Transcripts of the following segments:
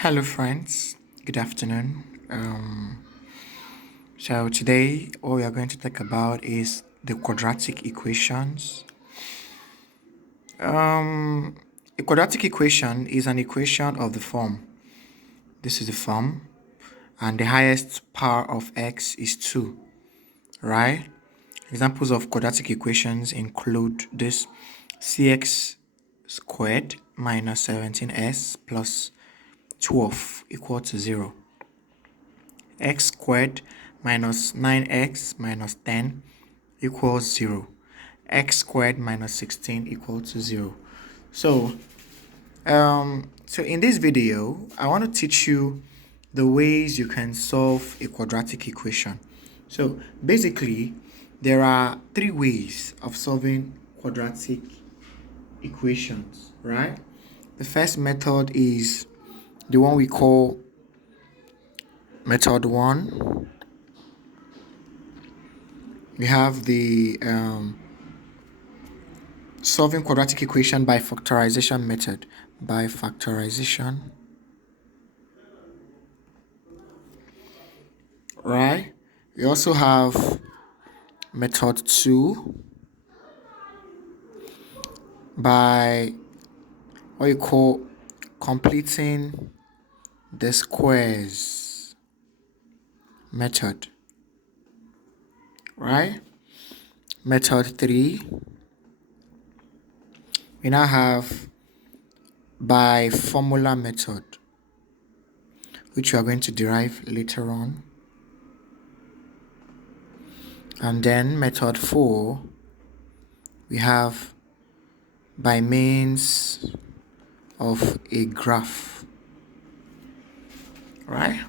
Hello, friends. Good afternoon. So today, what we are going to talk about is the quadratic equations. A quadratic equation is an equation of the form. This is the form, and the highest power of x is 2, right? Examples of quadratic equations include this: cx squared minus 17s plus 12 equal to 0. X squared minus 9x minus 10 equals 0. X squared minus 16 equals to 0. So in this video, I want to teach you the ways you can solve a quadratic equation. So basically, there are three ways of solving quadratic equations, right? The first method is the one we call method 1. We have the solving quadratic equation by factorization method. By factorization, right? We also have method 2 by what you call completing the squares method, right? Method 3, we now have by formula method, which we are going to derive later on. And then method 4, we have by means of a graph, right?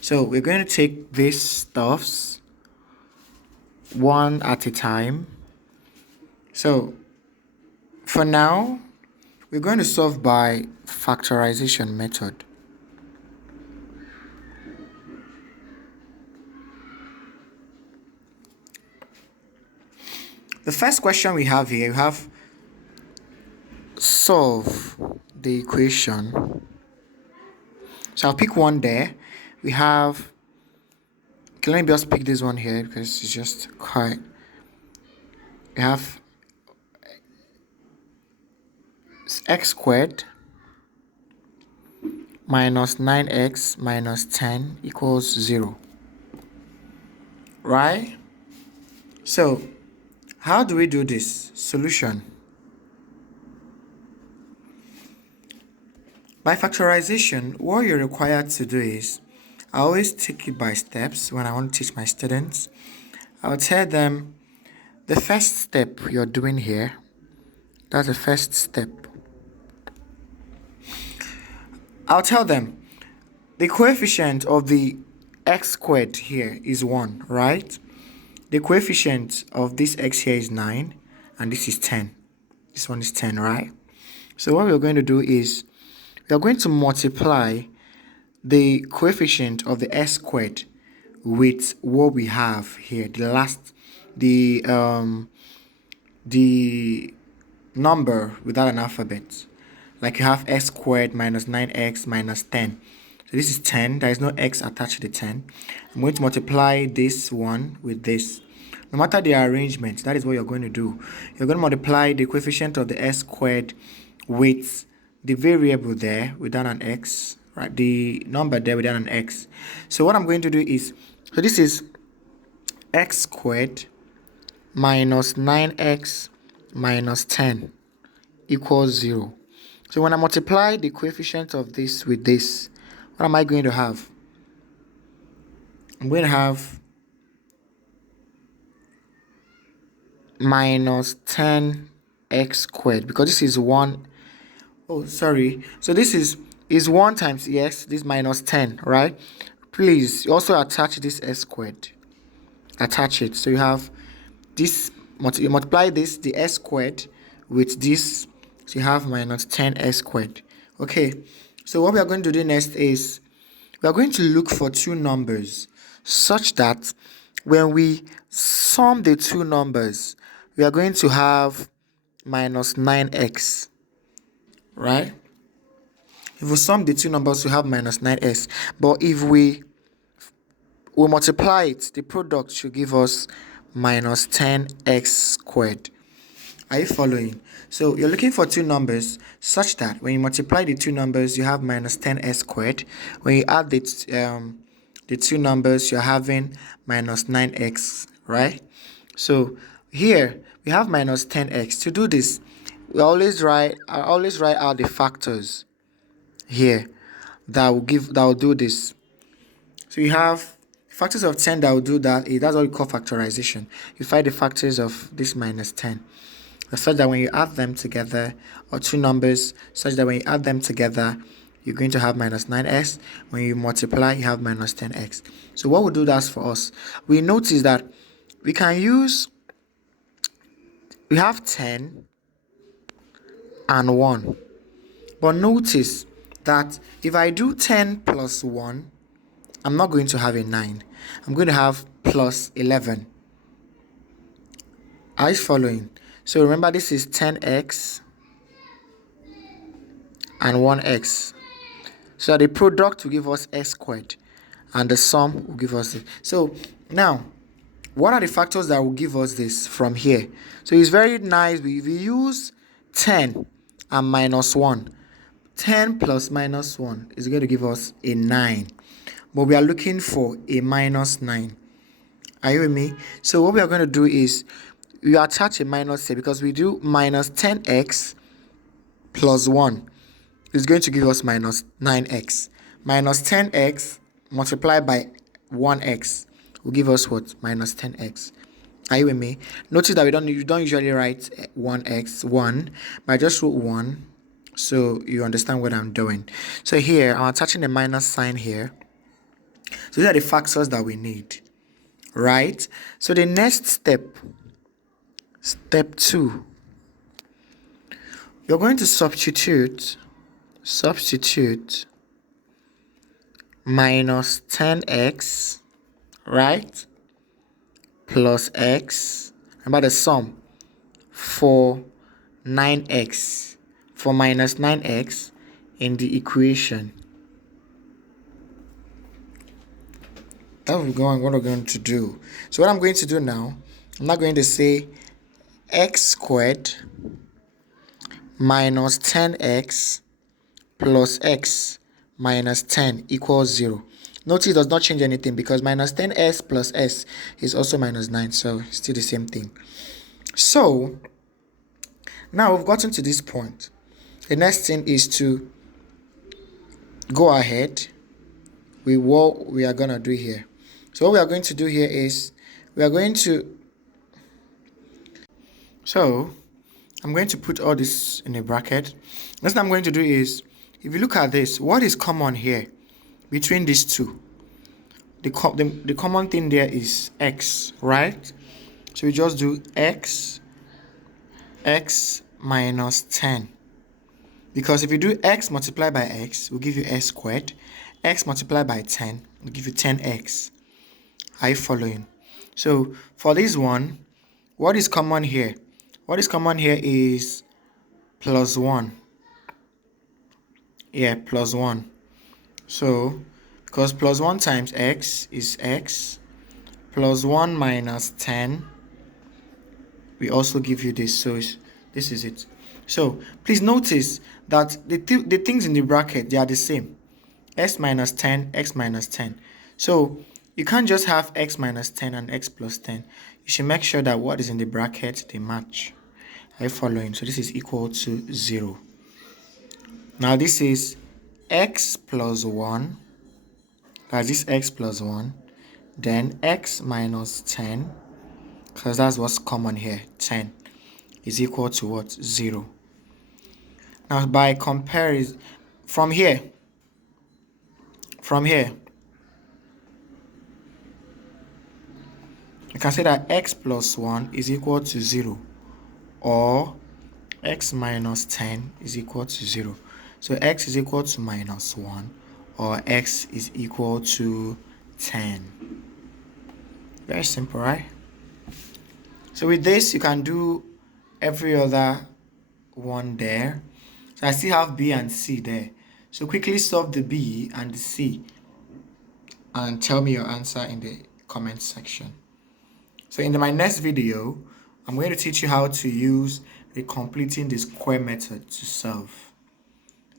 So we're going to take these stuffs one at a time. So for now, we're going to solve by factorization method. The first question we have here, we have solve the equation. So I'll pick one there. We have, okay, let me just pick this one here because it's just quite, we have x squared minus 9x minus 10 equals 0, right? So how do we do this? Solution. By factorization, what you're required to do is, I always take it by steps when I want to teach my students. I'll tell them the first step you're doing here, that's the first step. I'll tell them the coefficient of the x squared here is 1, right? The coefficient of this x here is 9, and this is 10. This one is 10, right? So what we're going to do is, we are going to multiply the coefficient of the s squared with what we have here, the number without an alphabet. Like you have x squared minus 9x minus 10. So this is 10. There is no x attached to the 10. I'm going to multiply this one with this. No matter the arrangement, that is what you're going to do. You're going to multiply the coefficient of the s squared with the variable there without an x, right? The number there without an x. So what I'm going to do is, so this is x squared minus 9x minus 10 equals 0. So when I multiply the coefficient of this with this, what am I going to have? I'm going to have minus 10x squared, because this is 1. Oh, sorry. So this is 1 times, yes, this minus 10, right? Please also attach this s squared. Attach it. So you have this, you multiply this, the s squared, with this, so you have minus 10s squared. Okay, so what we are going to do next is, we are going to look for two numbers such that when we sum the two numbers, we are going to have minus 9x, right? If we sum the two numbers, we have minus 9s. But if we multiply it, the product should give us minus 10x squared. Are you following? So you're looking for two numbers such that when you multiply the two numbers, you have minus 10s squared. When you add the two numbers, you're having minus 9x, right? So here we have minus 10x. To do this, I always write out the factors here that will do this. So you have factors of 10 that will do that. That's what we call factorization. You find the factors of this minus 10 such that when you add them together, or two numbers such that when you add them together, you're going to have minus 9s. When you multiply, you have minus 10x. So what will do that for us? We notice that we have 10 and 1. But notice that if I do 10 plus 1, I'm not going to have a 9. I'm going to have plus 11. Are you following? So remember, this is 10x and 1x. So the product will give us x squared, and the sum will give us it. So now, what are the factors that will give us this from here? So it's very nice. We use 10 and minus 1. 10 plus minus 1 is going to give us a 9. But we are looking for a minus 9. Are you with me? So what we are going to do is we attach a minus here because we do minus 10x plus 1 is going to give us minus 9x. Minus 10x multiplied by 1x will give us what? Minus 10x. Are you with me? Notice that you don't usually write 1x, 1, but I just wrote 1 so you understand what I'm doing. So here, I'm attaching a minus sign here. So these are the factors that we need, right? So the next step, step 2, you're going to substitute minus 10x, right, plus x, remember the sum, for 9x, for minus 9x in the equation. That's what we're going to do. So what I'm going to do now, I'm not going to say x squared minus 10x plus x minus 10 equals 0. Notice it does not change anything because minus 10s plus s is also minus 9, so it's still the same thing. So now we've gotten to this point. The next thing is to go ahead with what we are going to do here. So what we are going to do here is I'm going to put all this in a bracket. Next thing I'm going to do is, if you look at this, what is common here between these two? The common thing there is x, right? So we just do x minus 10. Because if you do x multiplied by x, will give you x squared. X multiplied by 10 will give you 10x. Are you following? So for this one, what is common here? What is common here is plus 1. Yeah, plus 1. So, because plus 1 times x is x, plus 1 minus 10, we also give you this. So this is it. So please notice that the things in the bracket, they are the same. X minus 10, x minus 10. So you can't just have x minus 10 and x plus 10. You should make sure that what is in the bracket, they match. Are you following? So this is equal to 0. Now this is x plus 1. That's this x plus 1. Then x minus 10. Because that's what's common here. 10 is equal to what? 0. Now by comparison, from here, you can say that x plus 1 is equal to 0, or x minus 10 is equal to 0. So x is equal to minus 1, or x is equal to 10. Very simple, right? So with this, you can do every other one there. So I still have b and c there. So quickly solve the B and the C and tell me your answer in the comment section. So in my next video, I'm going to teach you how to use the completing the square method to solve.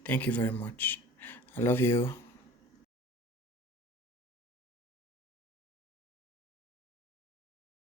Thank you very much. I love you.